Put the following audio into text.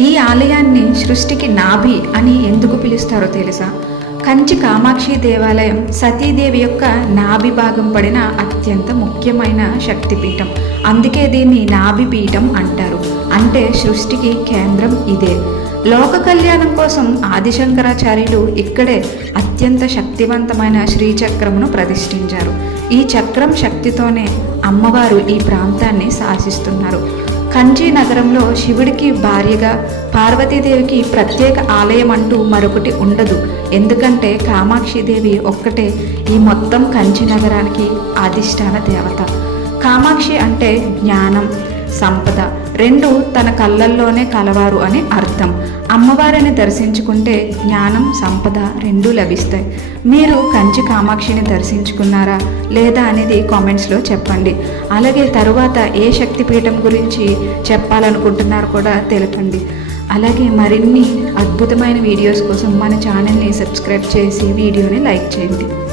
ఈ ఆలయాన్ని సృష్టికి నాభి అని ఎందుకు పిలుస్తారో తెలుసా? కంచి కామాక్షి దేవాలయం సతీదేవి యొక్క నాభి భాగం పడిన అత్యంత ముఖ్యమైన శక్తిపీఠం. అందుకే దీన్ని నాభి పీఠం అంటారు. అంటే సృష్టికి కేంద్రం ఇదే. లోక కళ్యాణం కోసం ఆదిశంకరాచార్యులు ఇక్కడే అత్యంత శక్తివంతమైన శ్రీచక్రమును ప్రతిష్ఠించారు. ఈ చక్రం శక్తితోనే అమ్మవారు ఈ ప్రాంతాన్ని శాసిస్తున్నారు. కంచి నగరంలో శివుడికి భార్యగా పార్వతీదేవికి ప్రత్యేక ఆలయం అంటూ మరొకటి ఉండదు. ఎందుకంటే కామాక్షిదేవి ఒక్కటే ఈ మొత్తం కంచి నగరానికి అధిష్టాన దేవత. కామాక్షి అంటే జ్ఞానం, సంపద రెండు తన కళ్ళల్లోనే కలవారు అని అర్థం. అమ్మవారిని దర్శించుకుంటే జ్ఞానం, సంపద రెండూ లభిస్తాయి. మీరు కంచి కామాక్షిని దర్శించుకున్నారా లేదా అనేది కామెంట్స్లో చెప్పండి. అలాగే తరువాత ఏ శక్తిపీఠం గురించి చెప్పాలనుకుంటున్నారో కూడా తెలపండి. అలాగే మరిన్ని అద్భుతమైన వీడియోస్ కోసం మన ఛానల్ని సబ్స్క్రైబ్ చేసి వీడియోని లైక్ చేయండి.